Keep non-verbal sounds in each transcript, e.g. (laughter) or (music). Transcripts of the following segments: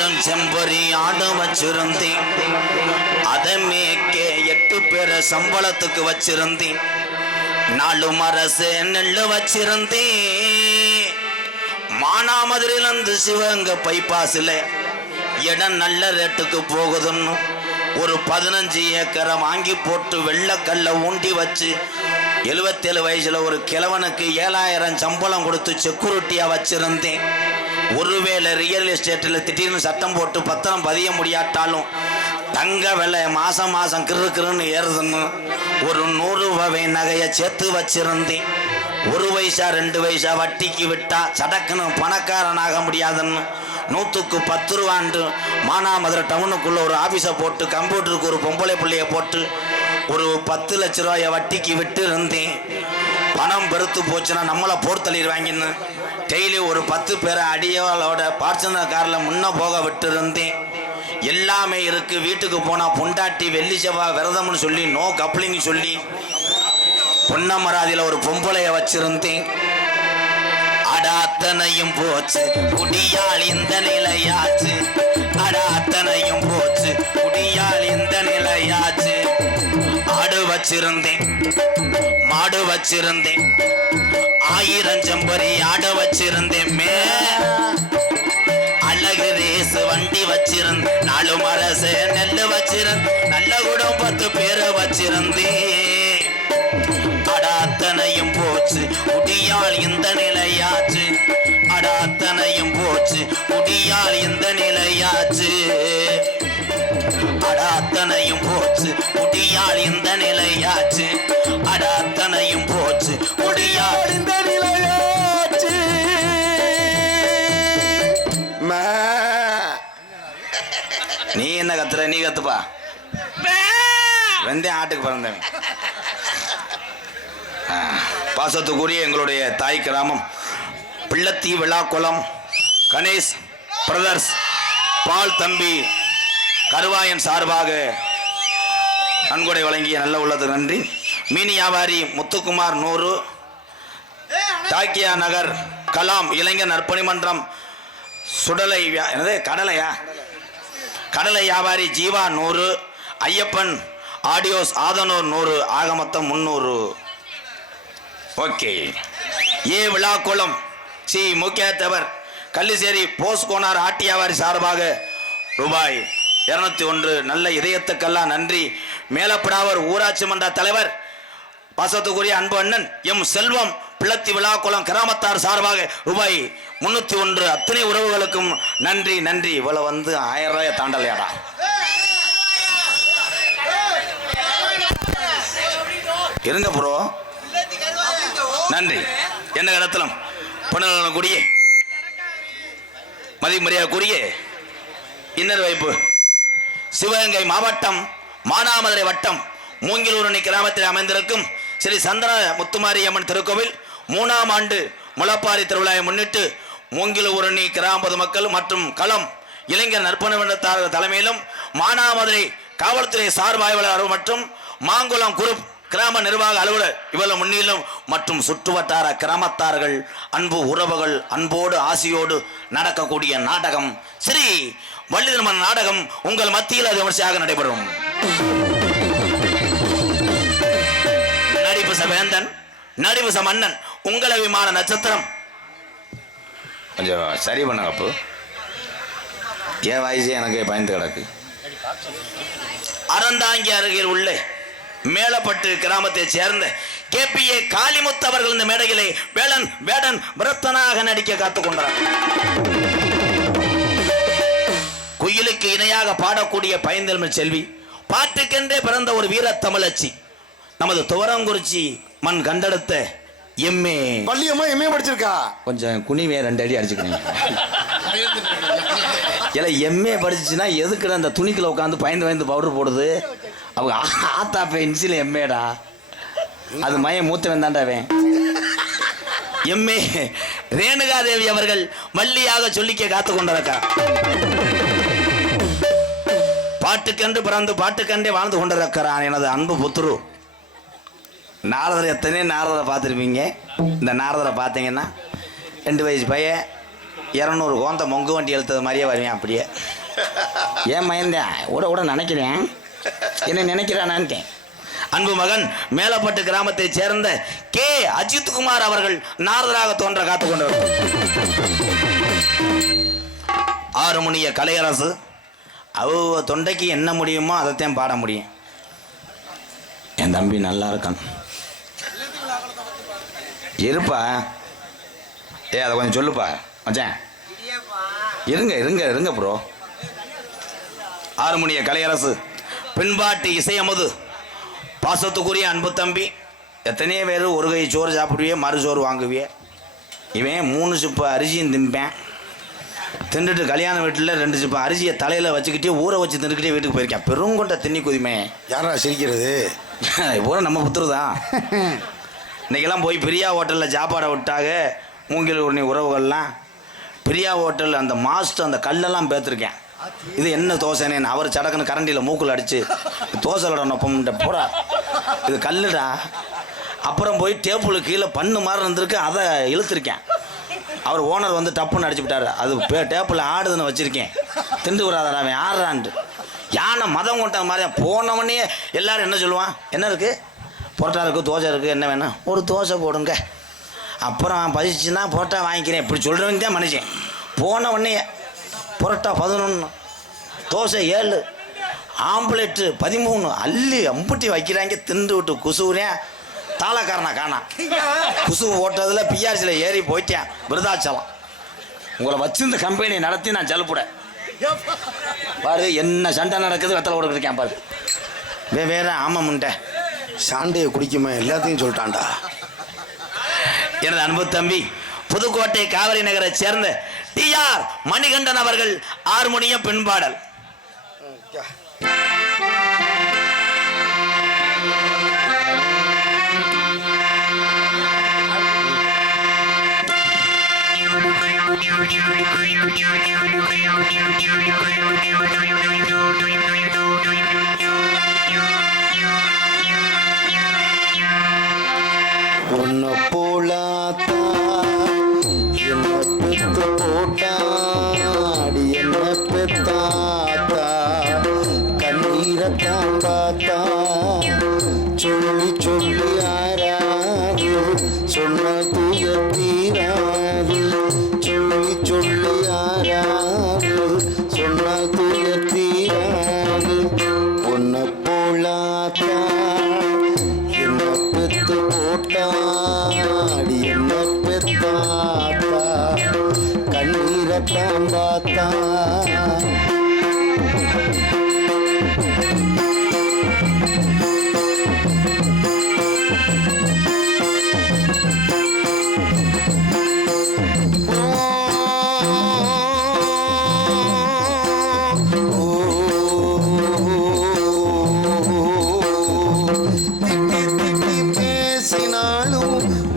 ஆயிரம் செம்பரி ஆடு வச்சிருந்தேன் அதை மேக்கே எட்டு பேரை சம்பளத்துக்கு வச்சிருந்தேன். நாலு மரசு நெல்லு வச்சிருந்தேன். மானாமதுரையிலிருந்து சிவகங்கை பைபாஸில் இடம் நல்ல ரேட்டுக்கு போகுதுன்னு ஒரு பதினஞ்சு ஏக்கரை வாங்கி போட்டு வெள்ளக்கல்ல ஊண்டி வச்சு எழுபத்தேழு வயசுல ஒரு கிழவனுக்கு ஏழாயிரம் சம்பளம் கொடுத்து செக்யூரிட்டியாக வச்சிருந்தேன். ஒருவேளை ரியல் எஸ்டேட்டில் திடீர்னு சட்டம் போட்டு பத்திரம் பதிய முடியாட்டாலும் தங்க விலை மாசம் மாசம் கிறு கிருன்னு ஏறுதுன்னு ஒரு நூறு ரூபாய் நகையை சேர்த்து வச்சிருந்தேன். ஒரு வயசா ரெண்டு வயசா வட்டிக்கு விட்டா சடக்குன்னு பணக்காரனாக முடியாதுன்னு நூற்றுக்கு பத்து ரூபான்ட்டு மானாமதுரை டவுனுக்குள்ளே ஒரு ஆஃபீஸை போட்டு கம்ப்யூட்டருக்கு ஒரு பொம்பளை பிள்ளைய போட்டு ஒரு பத்து லட்ச ரூபாய வட்டிக்கு விட்டு இருந்தேன் பணம் பெருத்து போச்சுன்னா நம்மளை போர் தள்ளிடுவாங்கன்னு டெய்லி ஒரு பத்து பேரை அடியவளோட பார்ச்சனர் காரில் முன்னே போக விட்டுருந்தேன். எல்லாமே இருக்குது வீட்டுக்கு போனால் பொண்டாட்டி வெள்ளி செவ்வாய் விரதம்னு சொல்லி நோ கப்ளிங் சொல்லி பொன்னமராதியில் ஒரு பொம்பளைய வச்சிருந்தேன். அடாத்தனையும் போச்சு. குடியால் இந்த நிலையாச்சு. அடாத்தனையும் போச்சு. குடியால் இந்த நிலையாச்சு. வச்சிருந்தேன். மாடு வச்சிருந்தேன். ஆயிரம் செம்பரி ஆட வச்சிருந்தேன் மே. அழகு ரேசு வண்டி வச்சிருந்தேன். நாலு மரசு நெல்லு வச்சிருந்தேன். நல்ல குடம் பத்து பேரை வச்சிருந்தேன். அடாத்தனையும் போச்சு முடியால் இந்த நிலையாச்சு. அடாத்தனையும் போச்சு முடியால் இந்த நிலையாச்சு. அடாத்தனையும் முடியால் இந்த நிலையாச்சு. அட அத்தனையும் போச்சு. முடியால் இந்த நிலையாச்சு. நீ என்ன கத்துற? நீ கத்துப்பா. வெந்தயம் ஆட்டுக்கு பிறந்தவன் பாசத்துக்குரிய எங்களுடைய தாய் கிராமம் பிள்ளத்தி விழாக்குளம் கணேஷ் பிரதர்ஸ் பால் தம்பி கருவாயன் சார்பாக நன்கொடை வழங்கிய நல்ல உள்ளது நன்றி. மீன் வியாபாரி முத்துக்குமார் நூறு தாக்கியா நகர் கலாம் இளைஞர் நற்பணி மன்றம் சுடலை வியா- என்னது கடலையா? கடலை வியாபாரி ஜீவா நூறு ஐயப்பன் ஆடியோஸ் ஆதனூர் நூறு ஆக மொத்தம் முந்நூறு ஓகே. ஏ விழாக்குளம் சி முக்கியத்தவர் கள்ளிசேரி போஸ் கோனார் ஆட்டி வியாபாரி சார்பாக ரூபாய் இருநூத்தி ஒன்று நல்ல இதயத்துக்கெல்லாம் நன்றி. மேலப்படாவர் ஊராட்சி மன்ற தலைவர் பாசத்துக்குரிய அன்பு அண்ணன் எம் செல்வம் பிள்ளத்தி விழாக்குளம் கிராமத்தார் சார்பாக ரூபாய் முன்னூத்தி ஒன்று அத்தனை உறவுகளுக்கும் நன்றி நன்றி. இவ்வளவு வந்து ஆயிரம் ரூபாய் தாண்டலையாடா. இருங்க ப்ரோ. நன்றி. என்ன கடத்தலம் பொன்னலக்குடிய குடியே. இன்னர் வைப்பு சிவகங்கை மாவட்டம் மானாமதுரை வட்டம் மூங்கிலூரணி கிராமத்தில் அமைந்திருக்கும் ஸ்ரீ சந்தன முத்துமாரியம்மன் திருக்கோவில் மூணாம் ஆண்டு முளப்பாரி திருவிழாவை முன்னிட்டு மூங்கிலூரணி கிராம பொதுமக்கள் மற்றும் களம் இளைஞர் நற்பணி தலைமையிலும் மானாமதுரை காவல்துறை சார்பு ஆய்வாளர் மற்றும் மாங்குளம் குரூப் கிராம நிர்வாக அலுவலர் இவர்கள் முன்னிலும் மற்றும் சுற்றுவட்டார கிராமத்தார்கள் அன்பு உறவுகள் அன்போடு ஆசியோடு நடக்கக்கூடிய நாடகம் ஸ்ரீ வள்ளி திருமண நாடகம் உங்கள் மத்தியில் அது விமர்சையாக நடைபெறும். நடிப்பு சவேந்தன் நடிப்பு மன்னன் உங்கள விமான நட்சத்திரம். கொஞ்சம் சரி பண்ணுங்க அப்போ. என் வயசே எனக்கு பயந்து கிடக்கு. அறந்தாங்கி அருகில் உள்ள. மேலப்பட்டு கிராமத்தைச் சேர்ந்த கேபிஏ காளிமுத்து அவர்கள் இந்த மேடையிலே வேலன் வேடன் பிரத்தனாக நடிக்க காத்துக் கொண்டார். குயிலுக்கு இணையாக பாடக்கூடிய பைந்தெல்மை செல்வி பாட்டுக்கென்றே பிறந்த ஒரு வீர தமிழச்சி நமது துவரங்குறிச்சி மண் கண்டெடுத்த எம்ஏ. பள்ளியம்மா எம்ஏ படிச்சிருக்கா? கொஞ்சம் குனிவே ரெண்டு அடி அடிச்சுக்கணும் இல்லை எம்ஏ படிச்சுன்னா எதுக்குடா அந்த துணிக்குள்ள உட்காந்து பயந்து பயந்து பவுடர் போடுது? அவங்க ஆத்தா பென்சில் எம்ஏடா அது மயம் மூத்தவன் தான்டா அவன். எம்ஏ ரேணுகாதேவி அவர்கள் மல்லியாக சொல்லிக்க காத்து கொண்டிருக்கா. பாட்டுக்கண்டு பிறந்து பாட்டுக்கண்டே வாழ்ந்து கொண்டிருக்கிறான் எனது அன்பு புத்துரு நாரதர் எத்தனை நாரதரை பார்த்துருப்பீங்க. இந்த நாரதரை பார்த்தீங்கன்னா ரெண்டு வயசு பையன் இரநூறு கோந்த மொங்கு வண்டி எழுத்தது மாதிரியே வருவேன் அப்படியே. ஏன் மயந்தேன் கூட கூட நினைக்கிறேன். என்ன நினைக்கிறானான்ட்டேன் அன்பு மகன் மேலப்பட்டு கிராமத்தைச் சேர்ந்த கே. அஜித் குமார் அவர்கள் நாரதராக தோன்ற காத்து கொண்டவர் ஆறு மணிய கலையரசு அவ தொண்டைக்கு என்ன முடியுமோ அதைத்தான் பாட முடியும். என் தம்பி நல்லா இருக்கான். இருப்பா. ஏ அதை கொஞ்சம் சொல்லுப்பா மச்சான். இருங்க இருங்க இருங்க ப்ரோ ஆறுமுனிய கலையரசு பின்பாட்டு இசையமது. பாசத்துக்குரிய அன்பு தம்பி எத்தனையோ பேர் ஒரு கை சோறு சாப்பிடுவியே மறு சோறு வாங்குவியே. இவன் மூணு சிப்பு அரிசியும் திம்பேன். தின்னுட்டு கல்யாண வீட்டில் ரெண்டு சிப்பு அரிசியை தலையில் வச்சுக்கிட்டே ஊற வச்சு தின்னுக்கிட்டே வீட்டுக்கு போயிருக்கேன். பெருங்கொண்ட தின்னி குதிமே. யாரா சிரிக்கிறது? (laughs) பூரா நம்ம புத்துரு தான் (laughs) இன்னைக்கெல்லாம் போய் பிரியா ஹோட்டலில் சாப்பாடை விட்டாக மூங்கில் உருணி உறவுகள்லாம். பிரியா ஹோட்டல் அந்த மாஸ்டர் அந்த கல்லெல்லாம் பேத்துருக்கேன். இது என்ன தோசைன்னு அவர் சடக்குன்னு கரண்டியில் மூக்கில் அடிச்சு தோசைலோட நொப்பம்ன்ற போடா. இது கல்லுடா. அப்புறம் போய் டேபிள் கீழே பண்ணு மாதிரி இருந்திருக்கு அதை இழுத்துருக்கேன். அவர் ஓனர் வந்து டப்புன்னு அடிச்சு விட்டார். அது பே டேப்பில் ஆடுதுன்னு வச்சுருக்கேன். திண்டு விடாதடா அவன் ஆடுறான்ட்டு. யானை மதம் கொண்ட மாதிரி போனவனே எல்லாரும் என்ன சொல்லுவான்? என்ன இருக்குது புரோட்டா இருக்குது தோசை இருக்குது என்ன வேணும்? ஒரு தோசை போடுங்க. அப்புறம் பசிச்சுன்னா புரோட்டா வாங்கிக்கிறேன். இப்படி சொல்கிறவங்க தான் மனுஷன். போன உடனே புரோட்டா பதினொன்று தோசை ஏழு ஆம்ப்ளெட்டு பதிமூணு அள்ளி அம்புட்டி வைக்கிறாங்க திண்டு விட்டு குசுவுறேன் தாளக்காரனா காணா. குசுவு ஓட்டதில் பிஆர்சியில் ஏறி போயிட்டேன். விருதாச்சலம். உங்களை வச்சு இந்த கம்பெனி நடத்தி நான் செலப்புட பாரு என்ன சண்டை நடக்குது வெத்தலை கொடுக்குறேன் பாரு. வே வேற ஆமாம்ன்ட்ட சாண்டையை குடிக்குமே எல்லாத்தையும் சொல்லிட்டான்டா. எனது அன்பு தம்பி புதுக்கோட்டை காவிரி நகரை சேர்ந்த டி ஆர் மணிகண்டன் அவர்கள் ஆறுமணிய பின்பாடல். உன்னை போலாத்தான் பெத்து போட்டாடி என்ன பெத்தாத்தா? கண்ணீரை தாங்காத்தா சொல்லி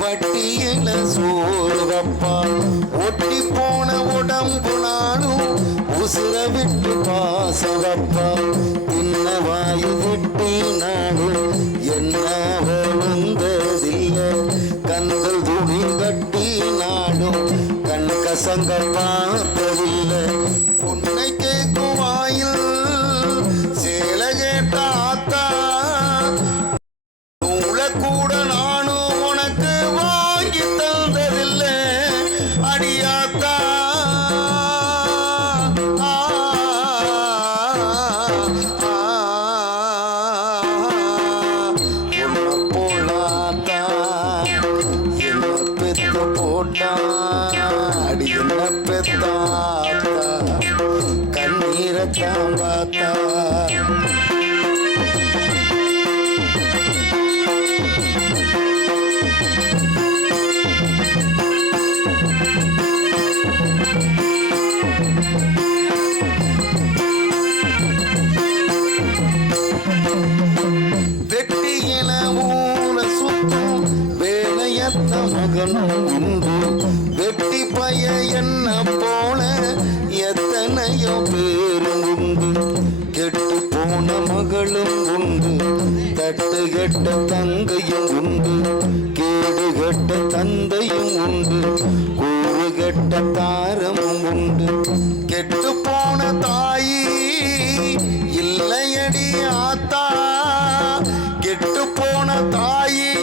வட்டியில சோறு ஒட்டி போன உடம்பு நாளும் உசுர விட்டு பாச என்ன வாயு விட்டு நாளும் என்ன வந்ததில்லை கண்கள் துணி கட்டி நாடும். கண் கசங்க பார்த்தது பெத்து அன்னையும் பேரும் உண்டு கெட்டு போன மகளும் உண்டு. தட்டு கெட்ட தங்கையும் உண்டு. கேடு கெட்ட தந்தையும் உண்டு. கூறு கெட்ட தாரமும் உண்டு. கெட்டு போன தாயி இல்லையடி ஆத்தா. கெட்டு போன தாயி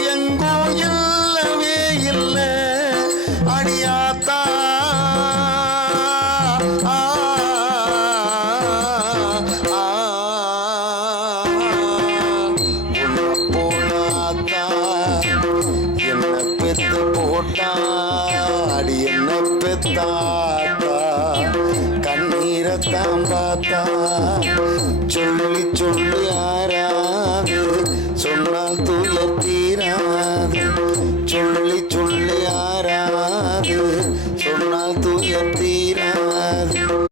போட்டா அடி என்ன பெத்தாத்தா? கண்ணீரத்தான் பார்த்தா சொல்லி சொல்லி